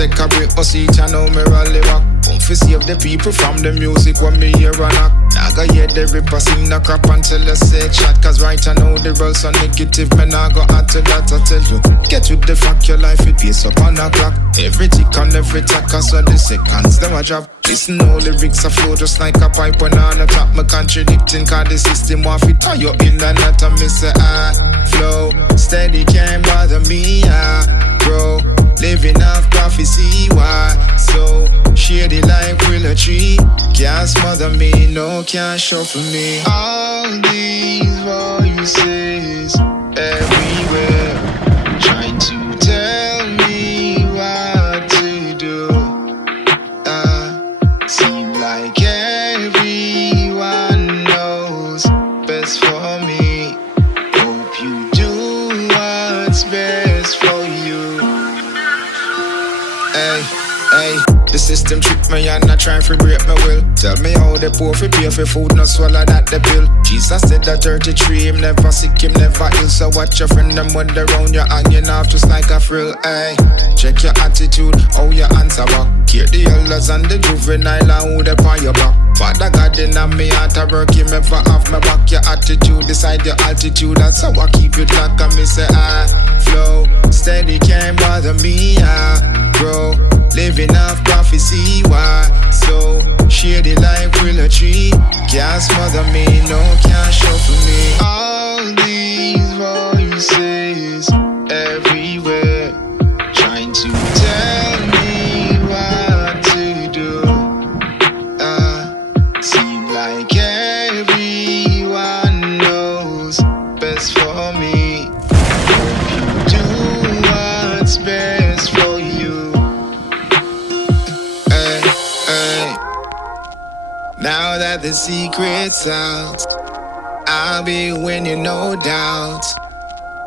take a break, but see it and now me rally back. Come fi save the people from the music when me hear and knock. Nah go hear the ripper sing the crap until I say chat. Cause right I know the world so negative, me nah go add to that. I tell you, get with the fact your life it pays up on a clock. Every tick and every tack, so the seconds them a drop. Listen, all the lyrics a flow just like a pipe when on the top. Me contradicting cause the system want fi tie you in and out. And me say flow steady can't bother me, bro. Living off prophecy, why so shady like willow tree? Can't smother me, no can't shuffle me. All these voices everywhere trying to tell me what to do. Seem like everyone knows best for me. Hope you do what's best for you. Hey, hey, the system trick me and I try to break my will. Tell me how they poor fi pay for food, not swallow that the pill. Jesus said that 33, him never sick, him never ill. So watch your friend them when they round you hanging off just like a frill. Hey, check your attitude, how you answer back. Hear the elders and the juvenile and who they on your back. Father God in me heart I work, him ever off my back. Your attitude, decide your altitude, that's how I keep it locked. And me say flow steady can't bother me, bro. Living off prophecy, why so shady like willow tree? Can't smother me, no can't shuffle me. All these voices everywhere trying to tell me what to do. Seem like everyone knows best for me. Hope you do what's best for you. Now that the secret's out, I'll be winning, no doubt.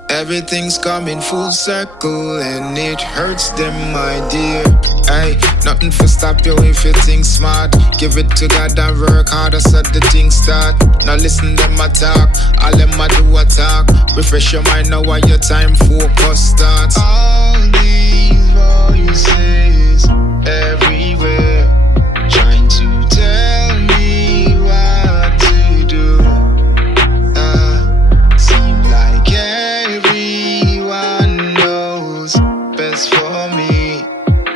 Everything's coming full circle and it hurts them, my dear. Hey, nothing for stop you if you think smart. Give it to God and work harder so the things start. Now listen them a talk, all them a do a talk. Refresh your mind now while your time focus starts. All these voices everywhere trying to tell me what to do. Seem like everyone knows best for me.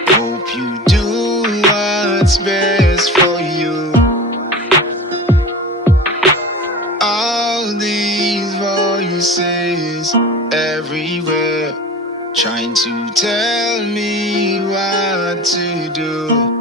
Hope you do what's best for you. All these voices everywhere trying to tell me what to do.